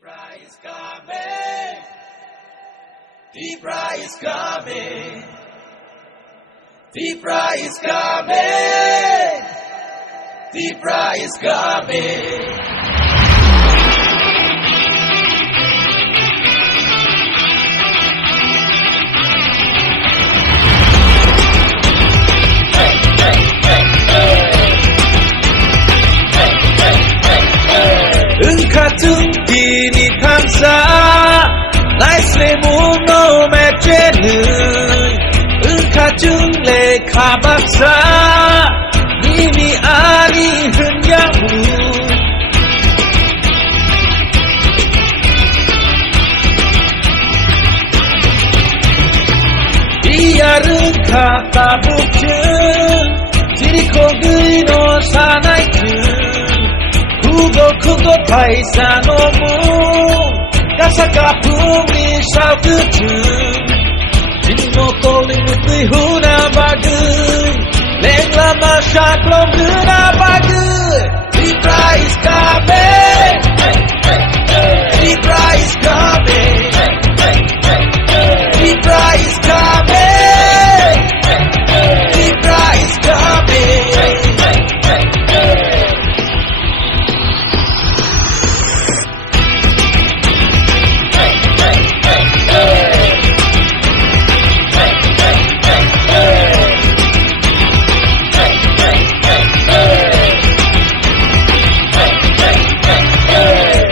Deep is coming. Deep is coming. Deep is coming. Deep is coming. 같은 길이 감싸 나이스의 무너의 죄는 같은 내 가박사 님이 아니 흔야무 이야른 가까북증 지리코 그이노 사나이증 그거 파이사노무 가사가품이 샤우트증 진노 꼴리는 비후나 바그 랭라마 샤클롬 그나 바그 Deep is coming. Deep is coming. Deep is coming. Deep is coming.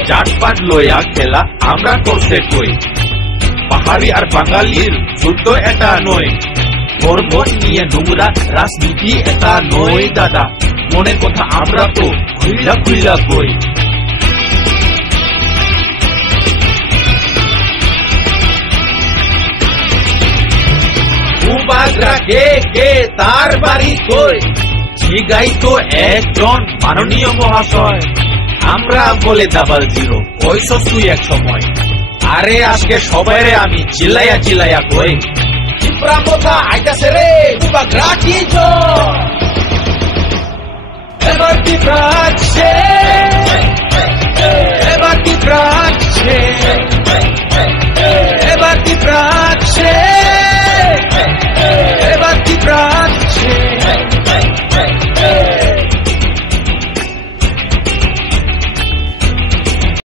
জাতপাত লইয়া খেলা আমরা করছে কই পাহাড়ি আর বাঙালির যুদ্ধ এটা নয় ধর্ম নিয়ে নোংরা রাজনীতি এটা নয় দাদা মনের কথা আমরা তো খুইলা খুইলা কই উবাগরা কে তার বাড়ি কই জিগাই তো একজন মাননীয় মহাশয় আমরা বলে ডাবল জিরো কইছস তুই এক সময় আরে আজকে সবাইরে আমি চিল্লাইয়া কই ইব্রামোতা আইতাছে রে উবাগরা কি জো এবার কি প্রাচ্ছে এবার কি প্রাচ্ছে এবার কি প্রাচ্ছে